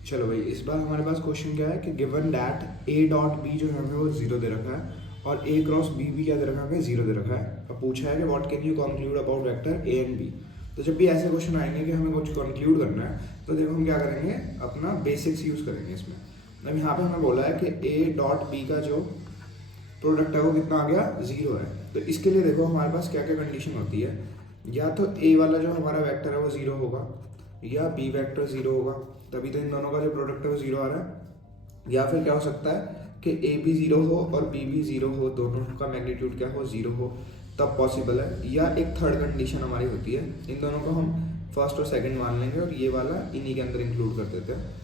चलो भाई, इस बार हमारे पास क्वेश्चन क्या है कि given that A dot B जो है हमें वो जीरो दे रखा है और ए क्रॉस बी भी क्या दे रखा है, हमें जीरो दे रखा है। अब पूछा है कि what can you conclude about vector A and B. तो जब भी ऐसे क्वेश्चन आएंगे कि हमें कुछ कंक्लूड करना है तो देखो हम क्या करेंगे, अपना बेसिक्स यूज करेंगे इसमें। अब यहाँ पे हमें बोला है कि ए डॉट बी का जो प्रोडक्ट है वो कितना आ गया, जीरो है। तो इसके लिए देखो हमारे पास क्या क्या कंडीशन होती है, या तो ए वाला जो हमारा वेक्टर है वो जीरो होगा, या बी वेक्टर जीरो होगा, तभी तो इन दोनों का जो प्रोडक्ट है वो जीरो आ रहा है। या फिर क्या हो सकता है कि ए भी जीरो हो और बी भी जीरो हो, दोनों का मैग्नीट्यूड क्या हो, जीरो हो, तब पॉसिबल है। या एक थर्ड कंडीशन हमारी होती है, इन दोनों को हम फर्स्ट और सेकंड मान लेंगे और ये वाला इन्हीं के अंदर इंक्लूड कर देते हैं।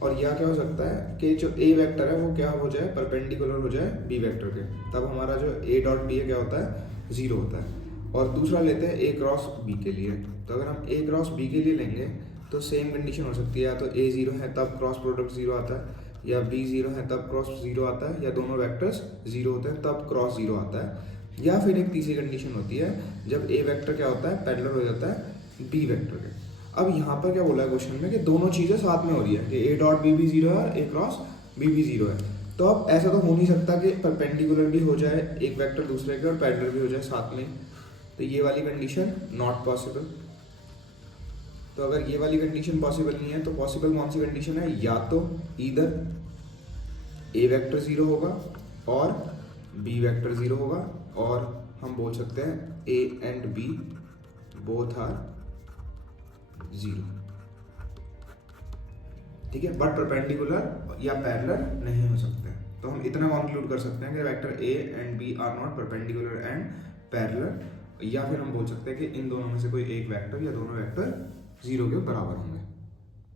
और या क्या हो सकता है कि जो ए वेक्टर है वो क्या हो जाए, परपेंडिकुलर हो जाए बी वेक्टर के, तब हमारा जो ए डॉट बी है क्या होता है, जीरो होता है। और दूसरा लेते हैं ए क्रॉस बी के लिए। तो अगर हम ए क्रॉस बी के लिए लेंगे तो सेम कंडीशन हो सकती है, या तो ए जीरो है तब क्रॉस प्रोडक्ट जीरो आता है, या बी जीरो है तब क्रॉस जीरो आता है, या दोनों वेक्टर्स जीरो होते हैं तब क्रॉस जीरो आता है। या फिर एक तीसरी कंडीशन होती है जब ए वेक्टर क्या होता है, पैरेलल हो जाता है बी वेक्टर के। अब यहाँ पर क्या बोला है क्वेश्चन में कि दोनों चीज़ें साथ में हो रही है कि ए डॉट बी भी जीरो है और ए क्रॉस बी भी जीरो है। तो अब ऐसा तो हो नहीं सकता कि परपेंडिकुलर भी हो जाए एक वेक्टर दूसरे के और पैरेलल भी हो जाए साथ में, तो ये वाली कंडीशन नॉट पॉसिबल। तो अगर ये वाली कंडीशन पॉसिबल नहीं है तो पॉसिबल कौन सी कंडीशन है, या तो इधर ए वेक्टर जीरो होगा और बी वेक्टर जीरो होगा, और हम बोल सकते हैं A and B both are zero, ठीक है, बट परपेंडिकुलर या पैरेलल नहीं हो सकते। तो हम इतना कंक्लूड कर सकते हैं कि vector A and B are not perpendicular and parallel. या फिर हम बोल सकते हैं कि इन दोनों में से कोई एक वेक्टर या दोनों वेक्टर जीरो के बराबर होंगे।